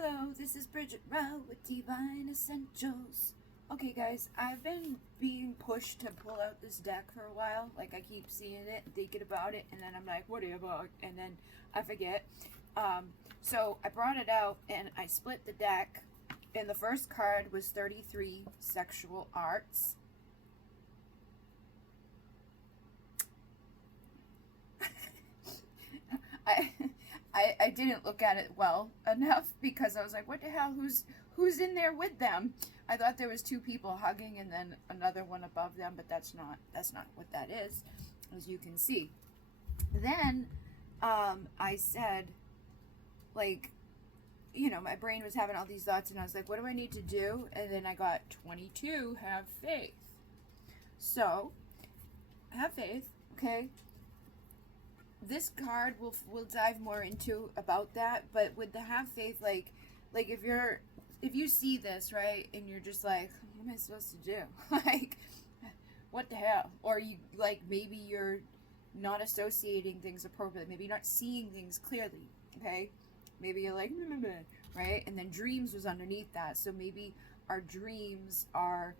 Hello, this is Bridget with Divine Essentials. Okay, guys, I've been being pushed to pull out this deck for a while. Like, I keep seeing it, thinking about it, and then I'm like, what about? And then I forget. So I brought it out and I split the deck, and the first card was 33 Sexual Arts. I didn't look at it well enough because I was like, what the hell? Who's in there with them? I thought there was two people hugging and then another one above them, but that's not what that is, as you can see. Then I said, like, you know, my brain was having all these thoughts and I was like, what do I need to do? And then I got 22, have faith. So, have faith, okay? This card we'll dive more into about that, but with the have faith, like if you see this, right, and you're just like, what am I supposed to do? Like, what the hell? Or you, like, maybe you're not associating things appropriately, maybe you're not seeing things clearly, okay? Maybe you're like, right? And then dreams was underneath that, so maybe our dreams are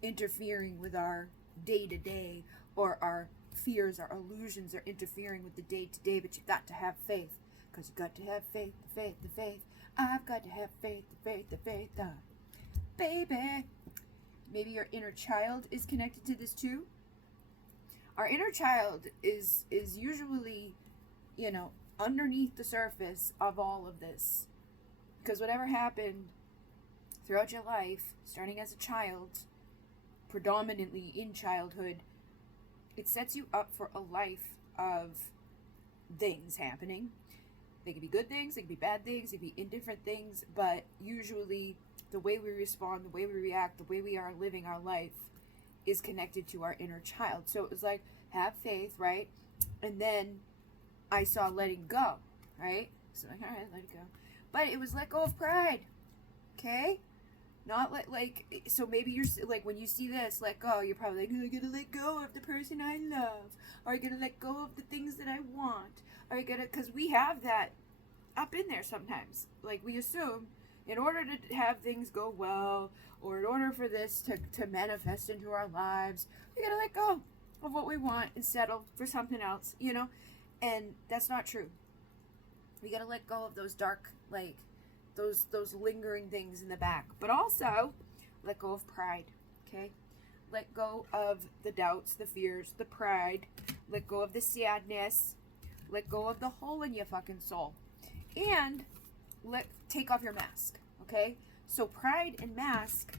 interfering with our day-to-day, or our fears, our illusions are interfering with the day-to-day, but you've got to have faith, because you've got to have faith, the faith, the faith. I've got to have faith, the faith, the faith, baby. Maybe your inner child is connected to this too. Our inner child is usually, you know, underneath the surface of all of this, because whatever happened throughout your life, starting as a child, predominantly in childhood, it sets you up for a life of things happening. They can be good things, they can be bad things, they can be indifferent things, but usually the way we respond, the way we react, the way we are living our life is connected to our inner child. So it was like, have faith, right? And then I saw letting go, right? So I'm like, all right, let it go. But it was let go of pride, okay? Not like, so maybe you're, like, when you see this, let go, you're probably like, I gotta let go of the person I love, or I gotta let go of the things that I want, or I gotta, because we have that up in there sometimes. Like, we assume, in order to have things go well, or in order for this to manifest into our lives, we gotta let go of what we want and settle for something else, you know? And that's not true. We gotta let go of those dark, like, those lingering things in the back, but also let go of pride, okay? Let go of the doubts, the fears, the pride, let go of the sadness, let go of the hole in your fucking soul, and take off your mask, okay? So pride and mask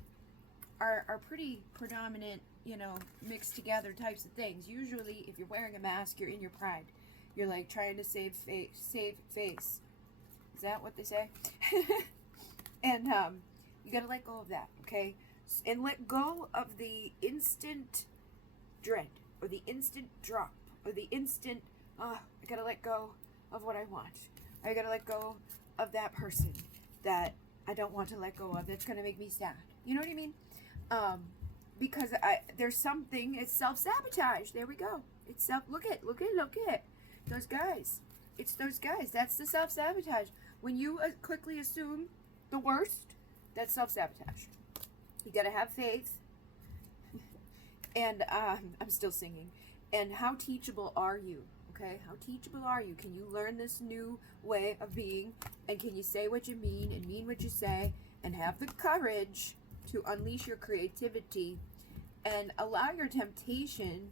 are pretty predominant, you know, mixed together types of things. Usually if you're wearing a mask, you're in your pride. You're like trying to save face. Is that what they say? And you gotta let go of that, okay? And let go of the instant dread, or the instant drop, or the instant, I gotta let go of what I want. I gotta let go of that person that I don't want to let go of, that's gonna make me sad. You know what I mean? Because there's something, it's self-sabotage. There we go. It's look at those guys. It's those guys. That's the self-sabotage. When you quickly assume the worst, that's self-sabotage. You gotta have faith. And I'm still singing. And how teachable are you? Okay, how teachable are you? Can you learn this new way of being? And can you say what you mean and mean what you say? And have the courage to unleash your creativity and allow your temptation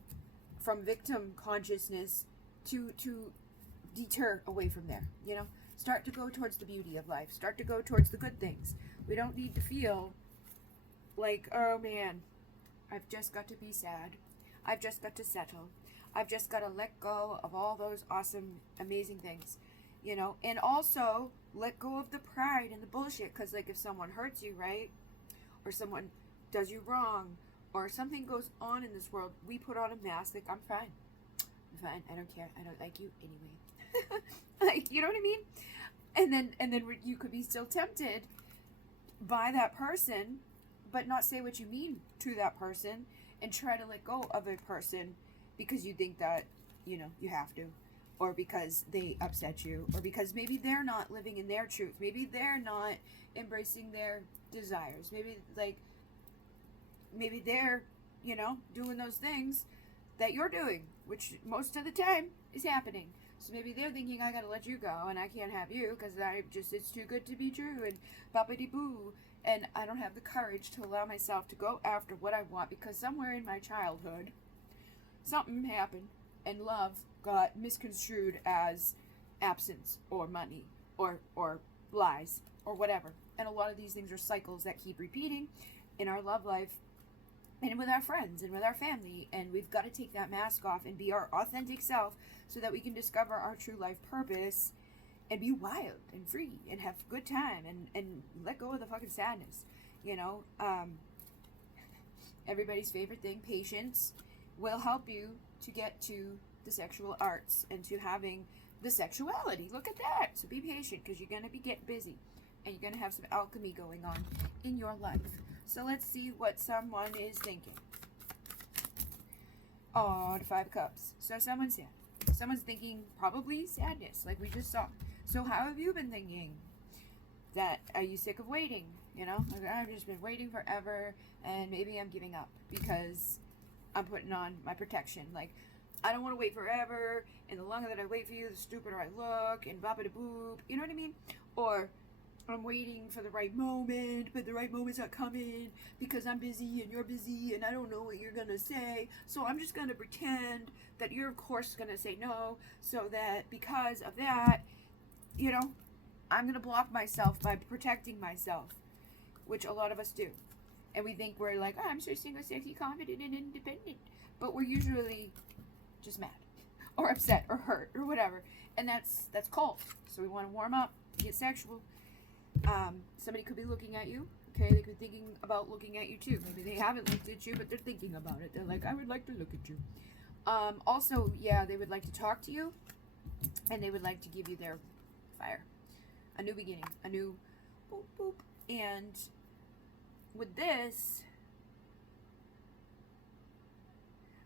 from victim consciousness to deter away from there, you know? Start to go towards the beauty of life. Start to go towards the good things. We don't need to feel like, oh man, I've just got to be sad. I've just got to settle. I've just got to let go of all those awesome, amazing things, you know? And also, let go of the pride and the bullshit, because, like, if someone hurts you, right? Or someone does you wrong, or something goes on in this world, we put on a mask, like, I'm fine. I'm fine. I don't care. I don't like you anyway. Like, you know what I mean? And then you could be still tempted by that person, but not say what you mean to that person, and try to let go of a person because you think that, you know, you have to. or because they upset you, or because maybe they're not living in their truth, maybe they're not embracing their desires, maybe they're, doing those things that you're doing, which most of the time is happening. So maybe they're thinking, I gotta let you go and I can't have you because it's too good to be true and boppity boo. And I don't have the courage to allow myself to go after what I want because somewhere in my childhood, something happened and love got misconstrued as absence or money or lies or whatever. And a lot of these things are cycles that keep repeating in our love life and with our friends and with our family. And we've got to take that mask off and be our authentic self so that we can discover our true life purpose and be wild and free and have a good time and let go of the fucking sadness. Everybody's favorite thing, patience, will help you to get to the sexual arts and to having the sexuality. Look at that. So be patient because you're going to be getting busy and you're going to have some alchemy going on in your life. So let's see what someone is thinking. Oh, the 5 of Cups. So someone's sad. Someone's thinking probably sadness, like we just saw. So how have you been thinking? That are you sick of waiting? Like, I've just been waiting forever and maybe I'm giving up because I'm putting on my protection. Like, I don't want to wait forever, and the longer that I wait for you, the stupider I look, and bop it a boop. You know what I mean? Or I'm waiting for the right moment, but the right moment's not coming because I'm busy and you're busy and I don't know what you're going to say. So I'm just going to pretend that you're, of course, going to say no, so that because of that, I'm going to block myself by protecting myself, which a lot of us do. And we think we're like, oh, I'm so single, sexy, confident, and independent. But we're usually just mad or upset or hurt or whatever. And that's cold. So we want to warm up, get sexual. Somebody could be looking at you. Okay, they could be thinking about looking at you too. Maybe they haven't looked at you, but they're thinking about it. They're like, I would like to look at you. Also, yeah, they would like to talk to you. And they would like to give you their fire. A new beginning. A new boop, boop. And with this,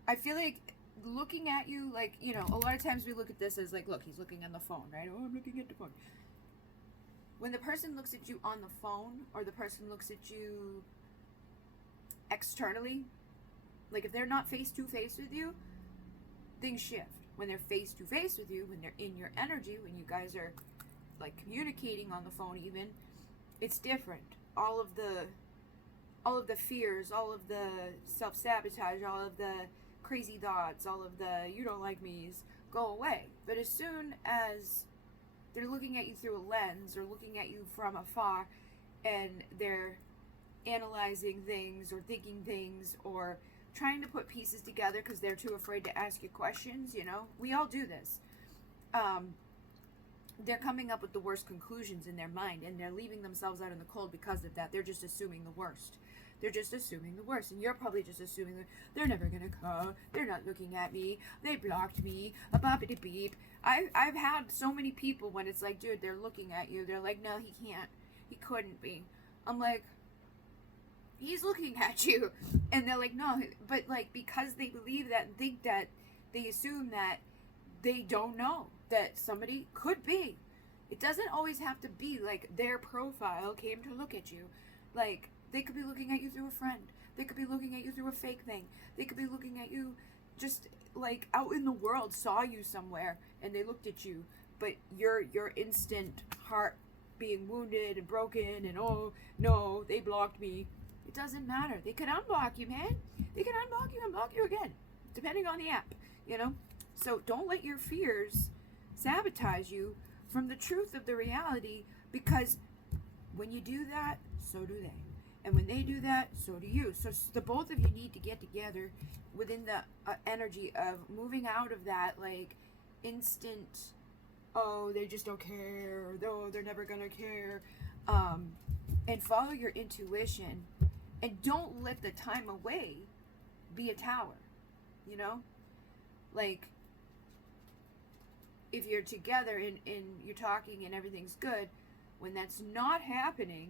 I feel like looking at you, like, a lot of times we look at this as like, look, he's looking on the phone, right? Oh, I'm looking at the phone. When the person looks at you on the phone, or the person looks at you externally, like if they're not face to face with you, things shift. When they're face to face with you, when they're in your energy, when you guys are like communicating on the phone even, it's different. All of the fears, all of the self-sabotage, all of the crazy thoughts, all of the you don't like me's go away. But as soon as they're looking at you through a lens or looking at you from afar and they're analyzing things or thinking things or trying to put pieces together because they're too afraid to ask you questions, we all do this. They're coming up with the worst conclusions in their mind and they're leaving themselves out in the cold because of that. They're just assuming the worst. They're just assuming the worst. And you're probably just assuming that they're never going to come. They're not looking at me. They blocked me. A boppity beep. I've had so many people when it's like, dude, they're looking at you. They're like, no, he can't. He couldn't be. I'm like, he's looking at you. And they're like, no. But like, because they believe that and think that, they assume that they don't know that somebody could be. It doesn't always have to be like their profile came to look at you. Like, they could be looking at you through a friend. They could be looking at you through a fake thing. They could be looking at you just like out in the world, saw you somewhere and they looked at you. But your instant heart being wounded and broken and oh no, they blocked me. It doesn't matter. They could unblock you, man. They could unblock you and block you again, depending on the app, So don't let your fears sabotage you from the truth of the reality, because when you do that, so do they. And when they do that, so do you. So the both of you need to get together within the energy of moving out of that like instant, oh, they just don't care, or no, they're never gonna care, and follow your intuition and don't let the time away be a tower, like if you're together and you're talking and everything's good, when that's not happening,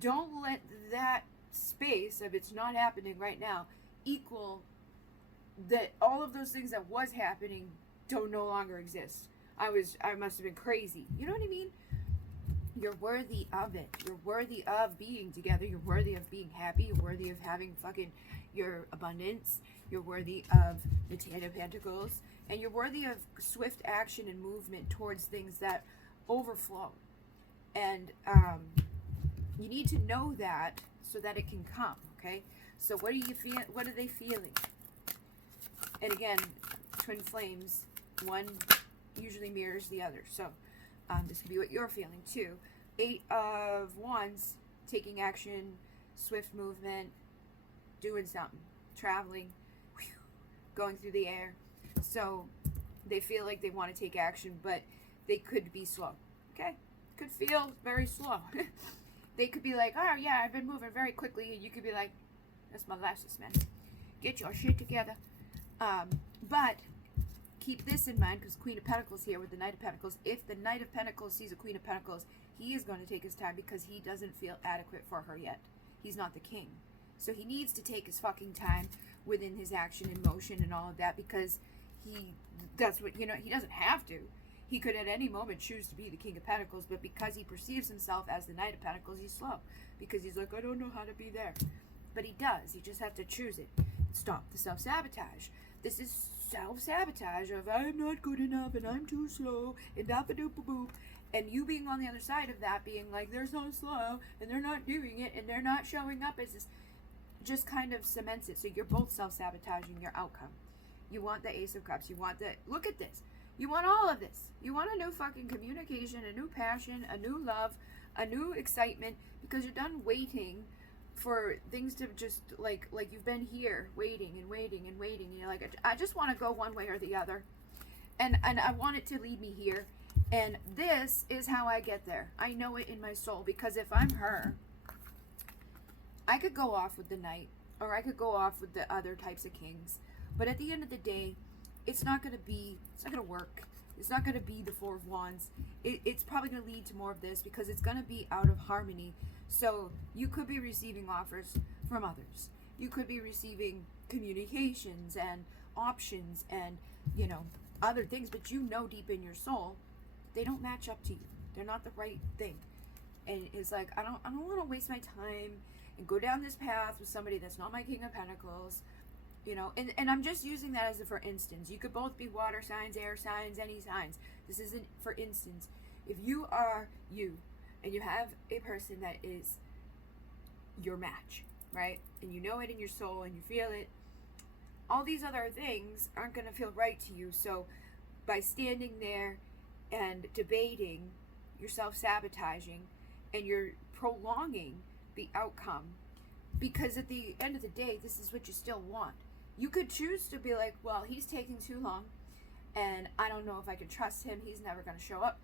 don't let that space of it's not happening right now equal that all of those things that was happening don't no longer exist. I must have been crazy. You know what I mean? You're worthy of it. You're worthy of being together. You're worthy of being happy. You're worthy of having fucking your abundance. You're worthy of the Ten of Pentacles. And you're worthy of swift action and movement towards things that overflow. And you need to know that so that it can come, okay? So what are you feel? What are they feeling? And again, twin flames, one usually mirrors the other. So this could be what you're feeling too. 8 of Wands, taking action, swift movement, doing something, traveling, going through the air. So they feel like they want to take action, but they could be slow, okay? Could feel very slow. They could be like, oh yeah, I've been moving very quickly, and you could be like, that's molasses, man. Get your shit together. But keep this in mind, because Queen of Pentacles here with the Knight of Pentacles. If the Knight of Pentacles sees a Queen of Pentacles, he is going to take his time because he doesn't feel adequate for her yet. He's not the king. So he needs to take his fucking time within his action and motion and all of that, because that's what, you know, he doesn't have to. He could at any moment choose to be the King of Pentacles, but because he perceives himself as the Knight of Pentacles, he's slow. Because he's like, I don't know how to be there. But he does. He just has to choose it. Stop the self-sabotage. This is self-sabotage of I'm not good enough and I'm too slow and da-ba-doop-a-boop. And you being on the other side of that, being like, they're so slow and they're not doing it and they're not showing up, as this just kind of cements it. So you're both self-sabotaging your outcome. You want the Ace of Cups. You want the, look at this. You want all of this. You want a new fucking communication, a new passion, a new love, a new excitement, because you're done waiting for things to just, like you've been here waiting and waiting and waiting. And you're like, I just want to go one way or the other. And I want it to lead me here. And this is how I get there. I know it in my soul, because if I'm her, I could go off with the Knight, or I could go off with the other types of kings. But at the end of the day, it's not going to work. It's not going to be the Four of Wands. It's probably going to lead to more of this, because it's going to be out of harmony. So you could be receiving offers from others. You could be receiving communications and options and, you know, other things, but you know deep in your soul, they don't match up to you. They're not the right thing. And it's like, I don't want to waste my time and go down this path with somebody that's not my King of Pentacles. You know, and I'm just using that as a for instance. You could both be water signs, air signs, any signs. This isn't for instance. If you are you and you have a person that is your match, right? And you know it in your soul and you feel it, all these other things aren't going to feel right to you. So by standing there and debating, you're self-sabotaging and you're prolonging the outcome, because at the end of the day, this is what you still want. You could choose to be like, well, he's taking too long and I don't know if I can trust him. He's never going to show up,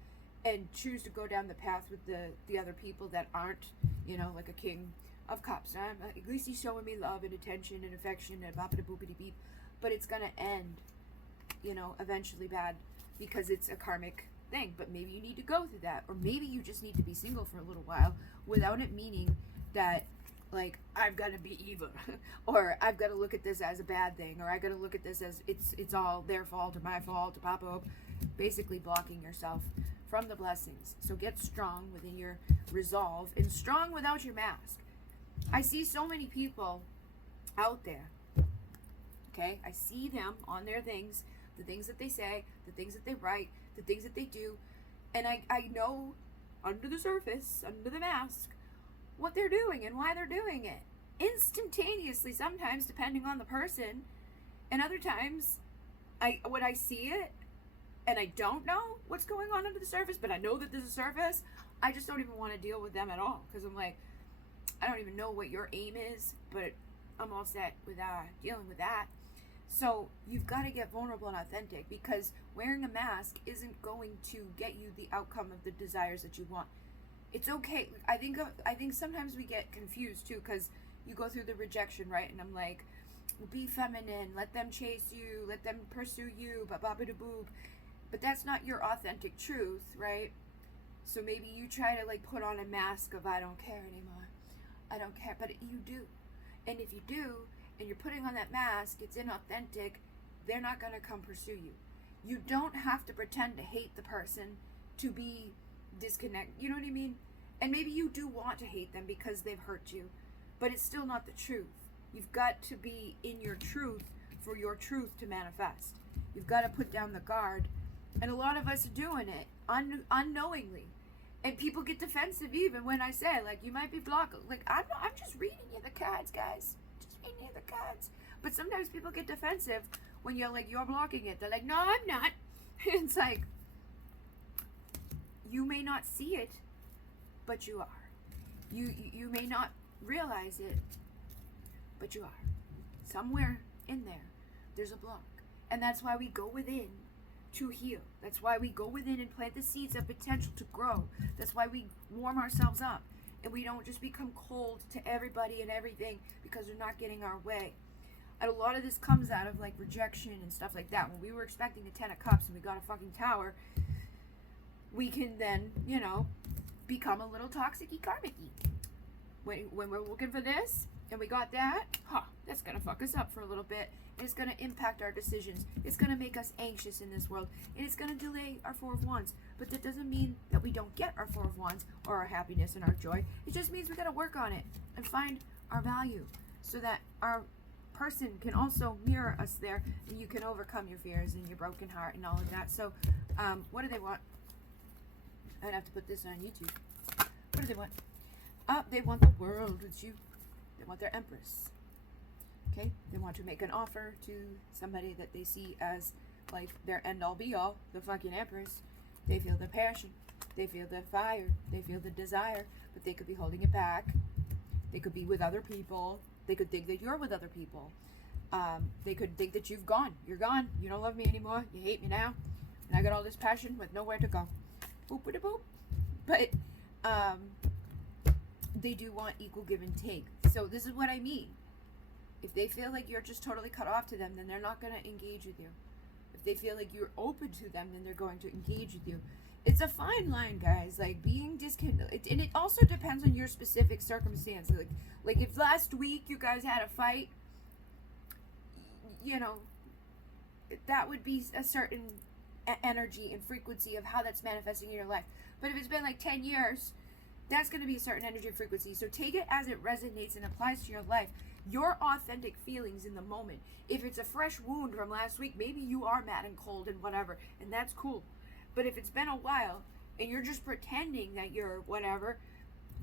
and choose to go down the path with the other people that aren't, you know, like a King of Cups. At least he's showing me love and attention and affection and boppity beep, but it's going to end, you know, eventually bad, because it's a karmic thing. But maybe you need to go through that, or maybe you just need to be single for a little while without it meaning that, like, I've got to be evil, or I've got to look at this as a bad thing, or I got to look at this as it's all their fault or my fault to pop up, basically blocking yourself from the blessings. So get strong within your resolve, and strong without your mask. I see so many people out there, okay? I see them on their things, the things that they say, the things that they write, the things that they do, and I know under the surface, under the mask, what they're doing and why they're doing it instantaneously, sometimes depending on the person, and other times when I see it and I don't know what's going on under the surface, but I know that there's a surface, I just don't even want to deal with them at all, because I'm like, I don't even know what your aim is, but I'm all set with dealing with that. So you've got to get vulnerable and authentic, because wearing a mask isn't going to get you the outcome of the desires that you want. It's okay. I think sometimes we get confused too, because you go through the rejection, right? And I'm like, be feminine, let them chase you, let them pursue you, ba-ba-ba-da-boop. But that's not your authentic truth, right? So maybe you try to like put on a mask of I don't care anymore. I don't care, but you do. And if you do, and you're putting on that mask, it's inauthentic, they're not going to come pursue you. You don't have to pretend to hate the person to be disconnected. You know what I mean? And maybe you do want to hate them because they've hurt you, but it's still not the truth. You've got to be in your truth for your truth to manifest. You've got to put down the guard. And a lot of us are doing it unknowingly. And people get defensive even when I say, like, you might be blocked. Like, I'm just reading you the cards, guys. Just reading you the cards. But sometimes people get defensive when you're like, you're blocking it. They're like, no, I'm not. It's like, you may not see it, but you are. You may not realize it, but you are. Somewhere in there, there's a block. And that's why we go within to heal. That's why we go within and plant the seeds of potential to grow. That's why we warm ourselves up. And we don't just become cold to everybody and everything because we're not getting our way. And a lot of this comes out of like rejection and stuff like that. When we were expecting the 10 of Cups and we got a fucking Tower, we can then, you know, become a little toxic-y, karmic-y. When we're looking for this and we got that, that's gonna fuck us up for a little bit. And it's gonna impact our decisions. It's gonna make us anxious in this world. And it's gonna delay our Four of Wands. But that doesn't mean that we don't get our Four of Wands or our happiness and our joy. It just means we gotta work on it and find our value so that our person can also mirror us there and you can overcome your fears and your broken heart and all of that. So what do they want? I'd have to put this on YouTube. What do they want? They want the world with you. They want their Empress. Okay? They want to make an offer to somebody that they see as like their end all be all, the fucking Empress. They feel the passion. They feel the fire. They feel the desire. But they could be holding it back. They could be with other people. They could think that you're with other people. They could think that you've gone. You're gone. You don't love me anymore. You hate me now. And I got all this passion with nowhere to go. Boop-a-da-boop. But they do want equal give and take. So this is what I mean. If they feel like you're just totally cut off to them, then they're not going to engage with you. If they feel like you're open to them, then they're going to engage with you. It's a fine line, guys. Like being disconnected, and it also depends on your specific circumstance. Like if last week you guys had a fight, you know, that would be a certain energy and frequency of how that's manifesting in your life. But if it's been like 10 years, that's going to be a certain energy and frequency. So take it as it resonates and applies to your life. Your authentic feelings in the moment. If it's a fresh wound from last week, maybe you are mad and cold and whatever, and that's cool. But if it's been a while and you're just pretending that you're whatever,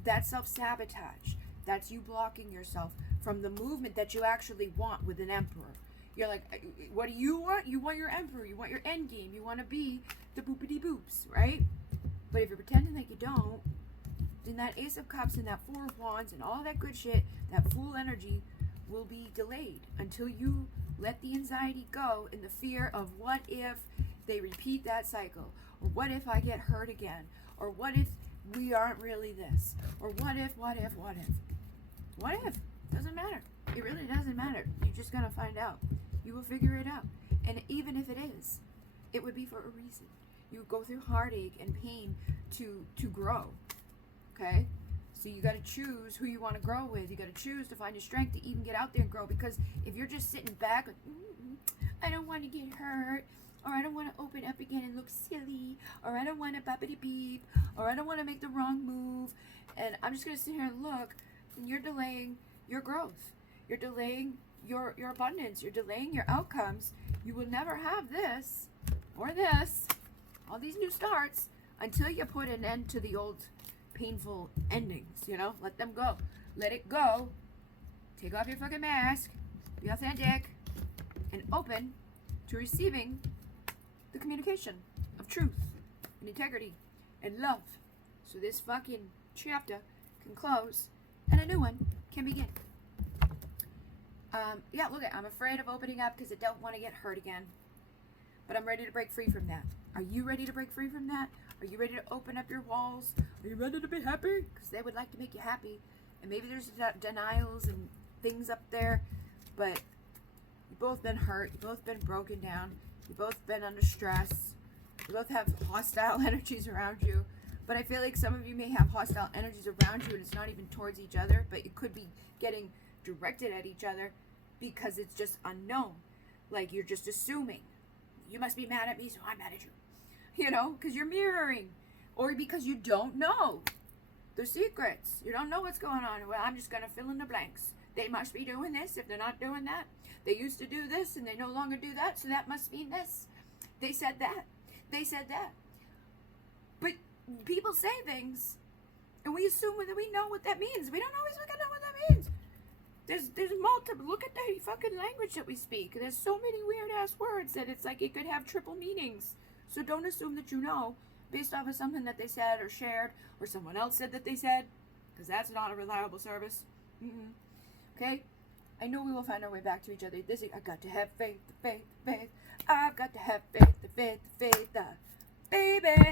that's self-sabotage. That's you blocking yourself from the movement that you actually want with an emperor. You're like, what do you want? You want your emperor. You want your end game. You want to be the boopity boops, right? But if you're pretending that you don't, then that Ace of Cups and that Four of Wands and all that good shit, that fool energy will be delayed until you let the anxiety go and the fear of what if they repeat that cycle, or what if I get hurt again, or what if we aren't really this, or what if doesn't matter. It really doesn't matter. You're just gonna find out. You will figure it out. And even if it is, it would be for a reason. You go through heartache and pain to grow. Okay? So you gotta choose who you want to grow with. You gotta choose to find your strength to even get out there and grow. Because if you're just sitting back, like, I don't want to get hurt, or I don't want to open up again and look silly, or I don't want to boppity beep, or I don't want to make the wrong move, and I'm just gonna sit here and look, then you're delaying your growth. You're delaying your abundance. You're delaying your outcomes. You will never have this or this, all these new starts, until you put an end to the old painful endings, you know? Let them go. Let it go. Take off your fucking mask. Be authentic and open to receiving the communication of truth and integrity and love. So this fucking chapter can close and a new one can begin. Yeah, look, I'm afraid of opening up because I don't want to get hurt again. But I'm ready to break free from that. Are you ready to break free from that? Are you ready to open up your walls? Are you ready to be happy? Because they would like to make you happy. And maybe there's denials and things up there. But you've both been hurt. You've both been broken down. You've both been under stress. You both have hostile energies around you. But I feel like some of you may have hostile energies around you and it's not even towards each other. But it could be getting directed at each other because it's just unknown. Like you're just assuming you must be mad at me, so I'm mad at you. You know, because you're mirroring. Or because you don't know the secrets. You don't know what's going on. Well, I'm just going to fill in the blanks. They must be doing this if they're not doing that. They used to do this and they no longer do that, so that must mean this. They said that. They said that. But people say things, and we assume that we know what that means. We don't always look at know what that means. There's multiple. Look at the fucking language that we speak. There's so many weird ass words that it's like it could have triple meanings. So don't assume that you know based off of something that they said or shared or someone else said that they said, because that's not a reliable service. Okay? I know we will find our way back to each other. I got to have faith, faith, faith. I've got to have faith, faith, faith, baby.